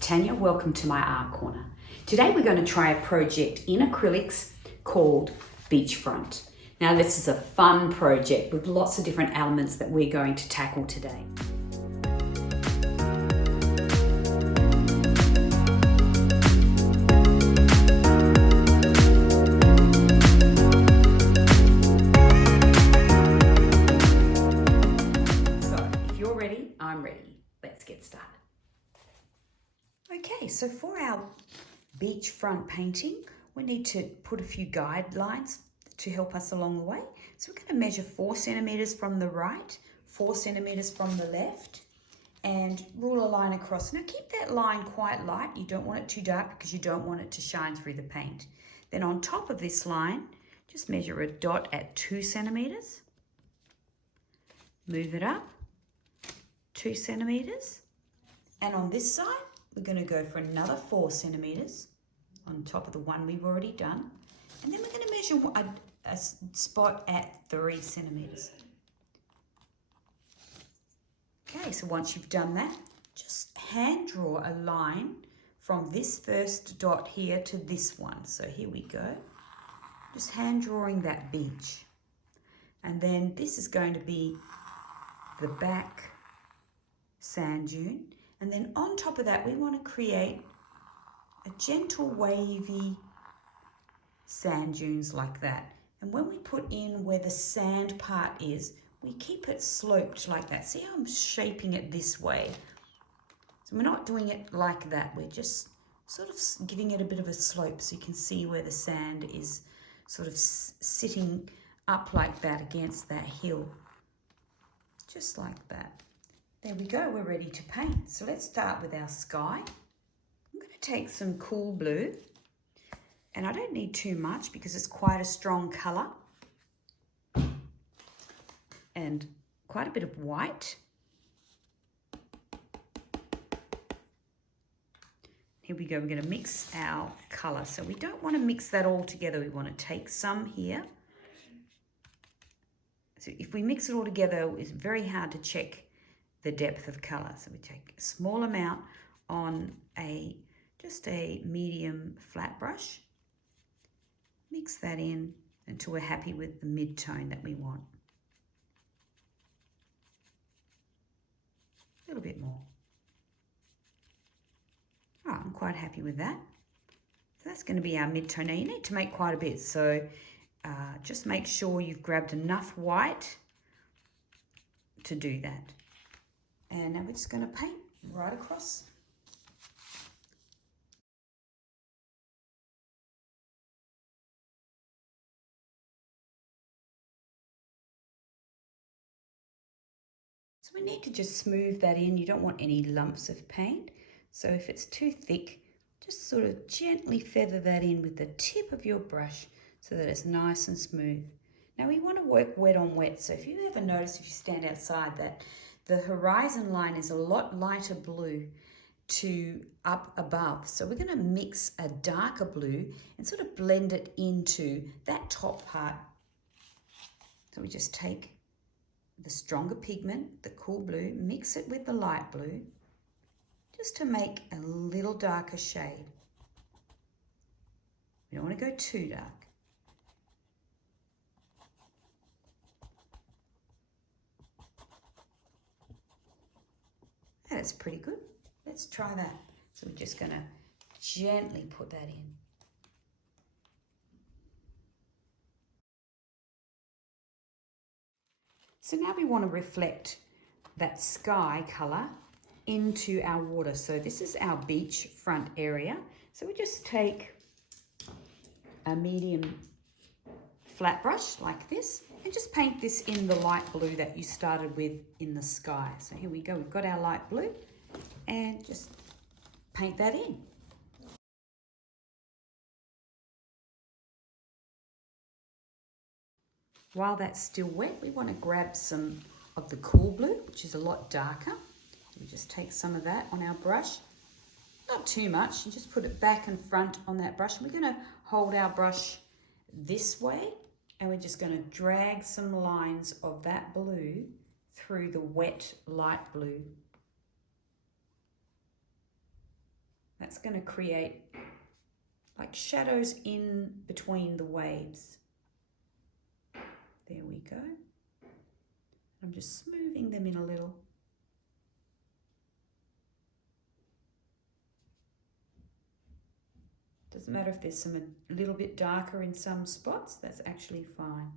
Tania, welcome to my art corner. Today we're going to try a project in acrylics called Beachfront. Now this is a fun project with lots of different elements that we're going to tackle today. So if you're ready, I'm ready. Let's get started. Okay, so for our beachfront painting, we need to put a few guidelines to help us along the way. So we're going to measure 4 centimeters from the right, 4 centimeters from the left, and rule a line across. Now keep that line quite light. You don't want it too dark because you don't want it to shine through the paint. Then on top of this line, just measure a dot at 2 centimeters. Move it up 2 centimeters. And on this side, we're going to go for another 4 centimeters on top of the one we've already done. And then we're going to measure a spot at 3 centimeters. Okay, so once you've done that, just hand draw a line from this first dot here to this one. So here we go. Just hand drawing that beach. And then this is going to be the back sand dune. And then on top of that, we want to create a gentle wavy sand dunes like that. And when we put in where the sand part is, we keep it sloped like that. See how I'm shaping it this way? So we're not doing it like that. We're just sort of giving it a bit of a slope so you can see where the sand is sort of sitting up like that against that hill. Just like that. There we go, we're ready to paint. So let's start with our sky. I'm going to take some cool blue, and I don't need too much because it's quite a strong colour, and quite a bit of white. Here we go, we're going to mix our colour. So we don't want to mix that all together, we want to take some here. So if we mix it all together, it's very hard to check the depth of colour. So we take a small amount on just a medium flat brush, mix that in until we're happy with the mid-tone that we want. A little bit more. All right, I'm quite happy with that. So that's going to be our mid-tone. Now you need to make quite a bit, so just make sure you've grabbed enough white to do that. And now we're just going to paint right across. So we need to just smooth that in. You don't want any lumps of paint. So if it's too thick, just sort of gently feather that in with the tip of your brush so that it's nice and smooth. Now we want to work wet on wet. So if you ever notice, if you stand outside, that the horizon line is a lot lighter blue to up above. So we're going to mix a darker blue and sort of blend it into that top part. So we just take the stronger pigment, the cool blue, mix it with the light blue, just to make a little darker shade. We don't want to go too dark. That's pretty good. Let's try that. So we're just going to gently put that in. So now we want to reflect that sky colour into our water. So this is our beach front area. So we just take a medium flat brush like this and just paint this in the light blue that you started with in the sky. So here we go, we've got our light blue and just paint that in. While that's still wet, we want to grab some of the cool blue, which is a lot darker. We just take some of that on our brush, not too much, and just put it back and front on that brush. And we're going to hold our brush this way, and we're just going to drag some lines of that blue through the wet light blue. that's going to create like shadows in between the waves. There we go. I'm just smoothing them in a little. Doesn't matter if there's a little bit darker in some spots, that's actually fine.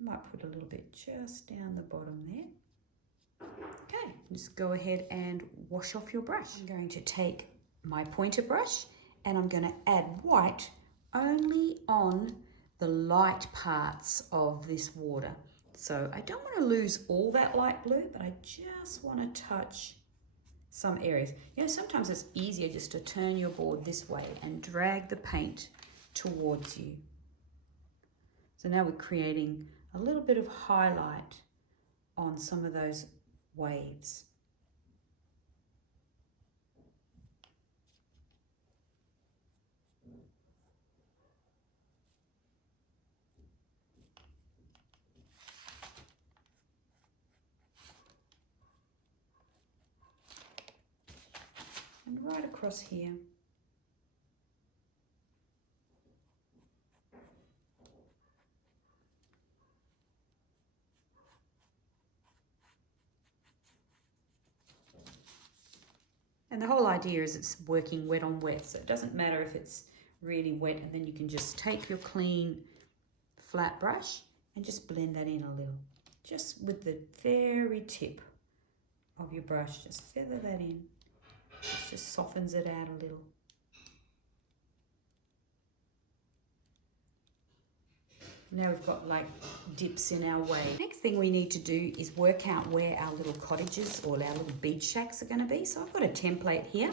I might put a little bit just down the bottom there. Okay, just go ahead and wash off your brush. I'm going to take my pointer brush and I'm going to add white only on the light parts of this water. So I don't want to lose all that light blue, but I just want to touch some areas. You know, sometimes it's easier just to turn your board this way and drag the paint towards you. So now we're creating a little bit of highlight on some of those waves. And right across here. And the whole idea is it's working wet on wet, so it doesn't matter if it's really wet, and then you can just take your clean flat brush and just blend that in a little. Just with the very tip of your brush, just feather that in. It just softens it out a little. Now we've got like dips in our wave. Next thing we need to do is work out where our little cottages or our little beach shacks are going to be. So I've got a template here.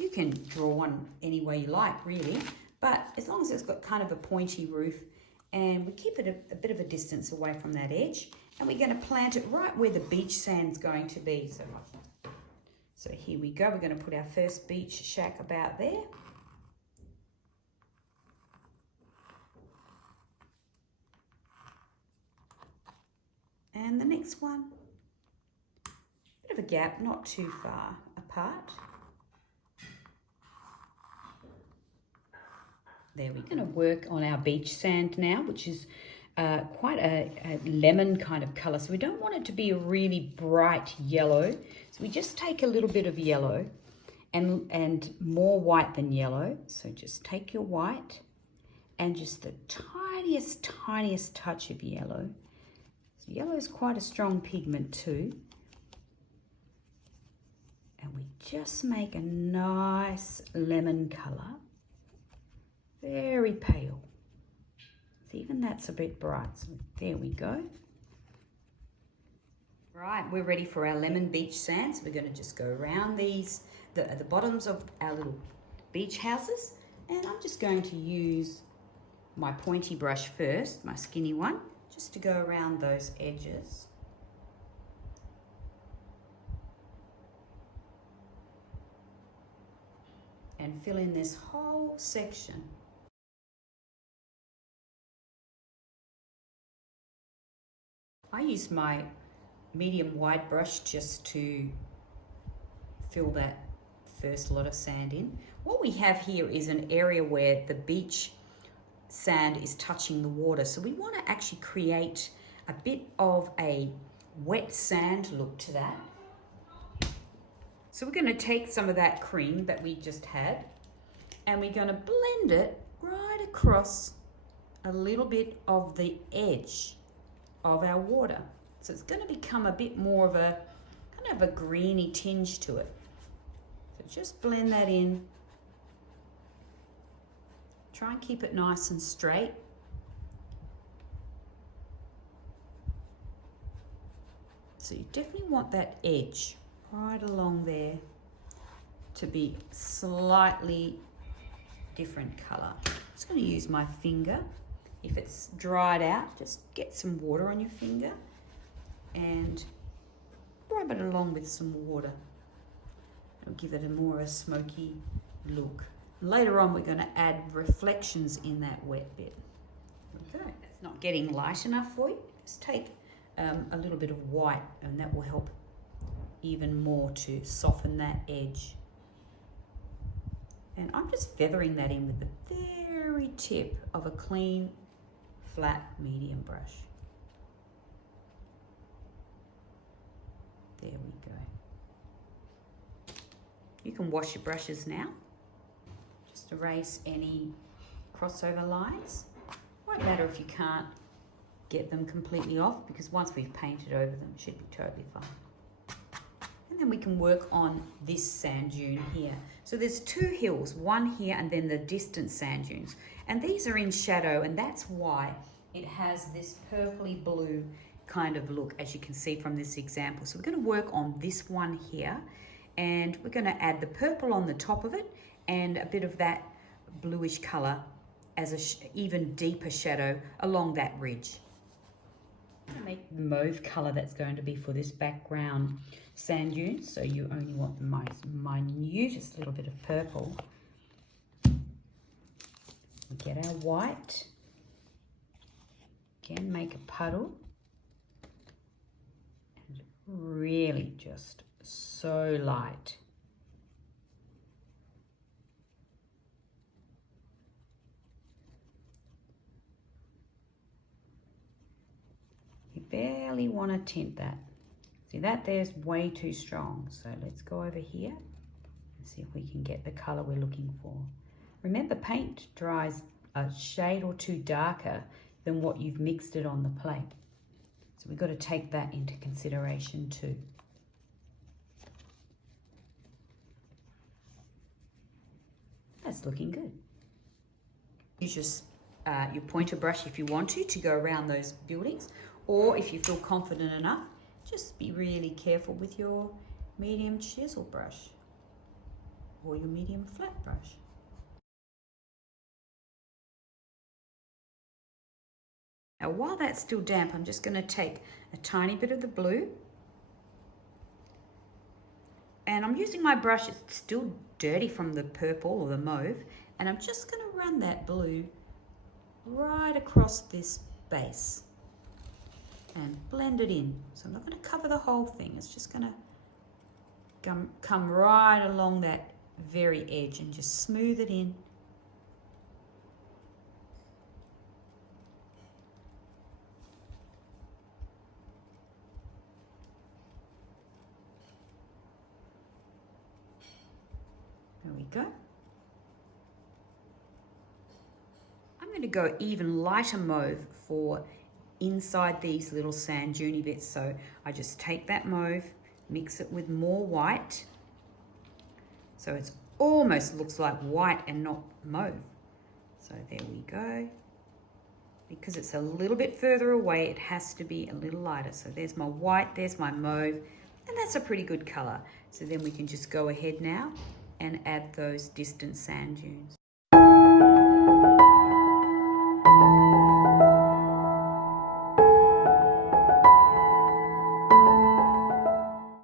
You can draw one any way you like, really, but as long as it's got kind of a pointy roof, and we keep it a bit of a distance away from that edge, and we're going to plant it right where the beach sand's going to be. So here we go. We're going to put our first beach shack about there. And the next one, bit of a gap, not too far apart. There we're going to work on our beach sand now, which is quite a lemon kind of colour. So we don't want it to be a really bright yellow. So we just take a little bit of yellow and more white than yellow. So just take your white and just the tiniest touch of yellow. So yellow is quite a strong pigment too. And we just make a nice lemon colour. Very pale. So even that's a bit bright. So there we go. Right, we're ready for our lemon beach sand. So we're going to just go around these, the bottoms of our little beach houses. And I'm just going to use my pointy brush first, my skinny one, just to go around those edges. And fill in this whole section. I used my medium wide brush just to fill that first lot of sand in. What we have here is an area where the beach sand is touching the water. So we want to actually create a bit of a wet sand look to that. So we're going to take some of that cream that we just had and we're going to blend it right across a little bit of the edge of our water. So it's going to become a bit more of a kind of a greeny tinge to it. So just blend that in. Try and keep it nice and straight. So you definitely want that edge right along there to be slightly different colour. I'm just going to use my finger. If it's dried out, just get some water on your finger and rub it along with some water. It'll give it a more a smoky look. Later on, we're going to add reflections in that wet bit. Okay, that's not getting light enough for you. Just take a little bit of white, and that will help even more to soften that edge. And I'm just feathering that in with the very tip of a clean, flat, medium brush. There we go. You can wash your brushes now. Just erase any crossover lines. Won't matter if you can't get them completely off, because once we've painted over them, it should be totally fine. And then we can work on this sand dune here. So there's two hills, one here and then the distant sand dunes. And these are in shadow, and that's why it has this purpley blue kind of look, as you can see from this example. So we're going to work on this one here, and we're going to add the purple on the top of it and a bit of that bluish color as an even deeper shadow along that ridge. I'm going to make the mauve color that's going to be for this background sand dune, so you only want the most minutest little bit of purple. We get our white, again make a puddle, and really just so light. You barely want to tint that. See, that there's way too strong. So let's go over here and see if we can get the color we're looking for. Remember, paint dries a shade or two darker than what you've mixed it on the plate. So we've got to take that into consideration too. That's looking good. Use your pointer brush if you want to go around those buildings, or if you feel confident enough, just be really careful with your medium chisel brush or your medium flat brush. Now, while that's still damp, I'm just going to take a tiny bit of the blue, and I'm using my brush, it's still dirty from the purple or the mauve, and I'm just going to run that blue right across this base and blend it in. So I'm not going to cover the whole thing, it's just going to come right along that very edge and just smooth it in. There we go. I'm going to go even lighter mauve for inside these little sand duney bits. So I just take that mauve, mix it with more white, so it almost looks like white and not mauve. So there we go. Because it's a little bit further away, it has to be a little lighter. So there's my white, there's my mauve, and that's a pretty good color. So then we can just go ahead now and add those distant sand dunes.